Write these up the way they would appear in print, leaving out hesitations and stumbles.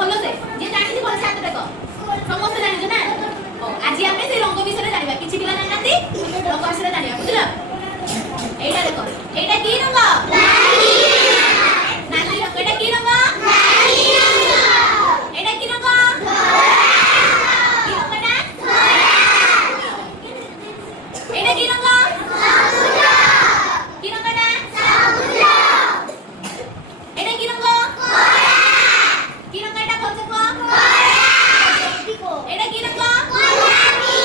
ଭଲ ସେ ଯେ ଜାଣିଛି ଭଲ ସେ ହାତ ଦେଖ ସମସ୍ତେ ଜାଣିଛ ନା ଆଜି ଆମେ ସେ ରଙ୍ଗ ବିଷୟରେ ଜାଣିବା କିଛି ପିଲା ଜାଣିନାହାନ୍ତି ରଙ୍ଗ ବିଷୟରେ ଜାଣିବା ବୁଝିଲ ଏଇଟା ଦେଖ ଏଇଟା କି ରଙ୍ଗ ନାଲି ରଙ୍ଗ ଏଇଟା କି ରଙ୍ଗ ଏଇଟା କି ରଙ୍ଗ ଏଇଟା କି ରଙ୍ଗ কি রঙ এটা সবুজ এটা কি রঙ কি রঙ এটা বলতে কো এটা কি রঙ গোলাপি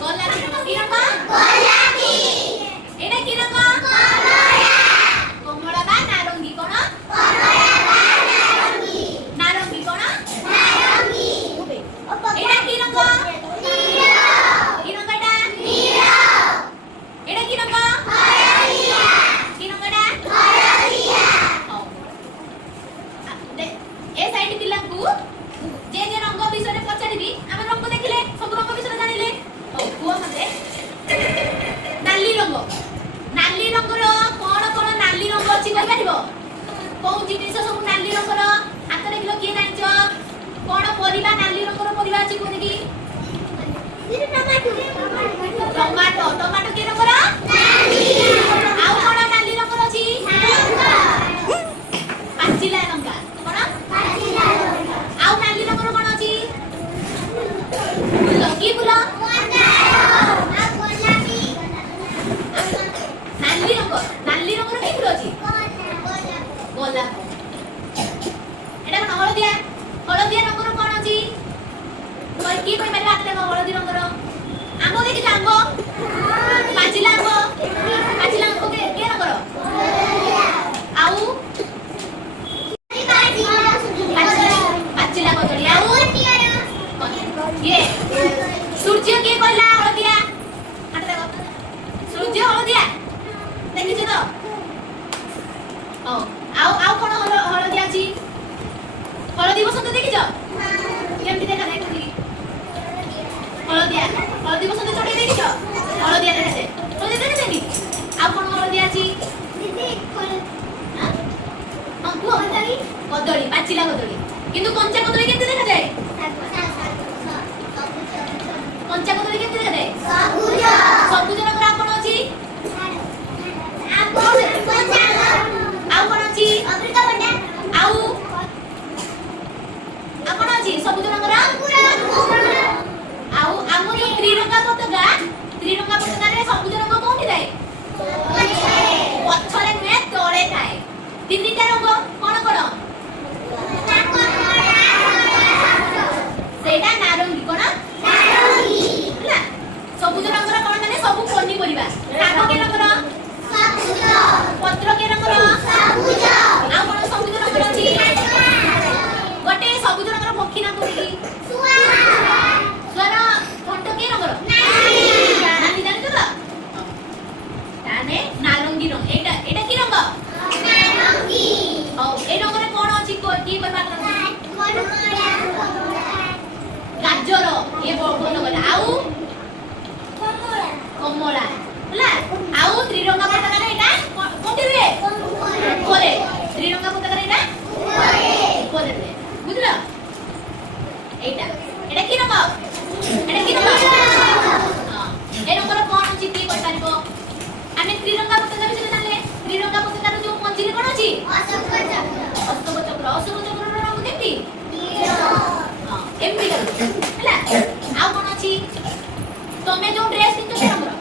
গোলাপি কি রঙ গোলাপি এটা কি রঙ কমলা বা নারঙ্গী কোন কমলা বা নারঙ্গী নারঙ্গী কোন নারঙ্গী এটা কি রঙ নীল কি রঙ এটা নীল এটা কি রঙ कौन जिनिस सब नाली रंगर हाथ देखिलो किए जानिछ कोन परिबा नाली रंगर परिबा अछि कोन की टमाटो टमाटो के रंगर नाली आउ कोन नाली रंगर अछि पाचिला लंका कोन पाचिला लंका आउ नाली रंगर कोन अछि फूल की फूल नाली रंगर की फूल अछि गोलाप एटा कोन हळदिया हळदिया रंगर कोन अछि कोइ की कोइ मारे हाथ देखो हळदी रंगर आंबो देखि आंबो पाचिला आंबो के रंगर आउ पाचिला कदली आउ ये सूर्य के कहला हळदिया हाथ देखो सूर्य हळदिया देखिछ तो ओ आउ आउ कोन हळदिया अछि हळदी बसंत देखिछ केमति देखा जाय कथि हळदिया हळदी बसंत चढे देखिछ हळदिया देखा जाय हळदी देखा जाय आउ कोन हळदिया अछि दीदी कोन हां कदली कदली पाचिला कदली किंतु कंचा कदली केमति देखा जाय कंचा कदली केमति देखा जाय सबुज सबुज रंग कोन अछि आउ कोन अछि अमृता बंडा आउ कोन अछि सबुज रंगर आउ हमर त्रिरंगा पताका रे सबुज रंग कोठी थाए पछरे नुए तळे थाए तीनटा रंग कोन कोन सेटा नारंगी कोन नारंगी ହେଲା सबुज रंगर कोन माने सब पनी परिबा काग के रंगर सबुज पत्र के रंगर सबुज आ कोन सबुज रंगर अछि गोटे सबुज रंगर पक्षी ना कोठी स्वर घंट के रंगर नाली नाली जानि तो ताने नारंगी रंग एटा एटा की रंग नारंगी औ ए रंग रे कोन अछि की करबा गाजर ये बोल गला आउ कमला कमला होला आउ त्रिरंगा पताका रे एटा कोठी रे कोले त्रिरंगा पताका रे एटा कोले रे बुझला एटा एटा की रंग एटा की रंग हां ए रंग रे कोन अछि की कर पारिबो आमे त्रिरंगा पताका रे जानले त्रिरंगा पताका रे जो पंजिले कोन अछि अशोक चक्र रंग केमति नील हां एमति कर ହେଲା ଆଉ कोन अछि तमे जो ड्रेस किनतो रंग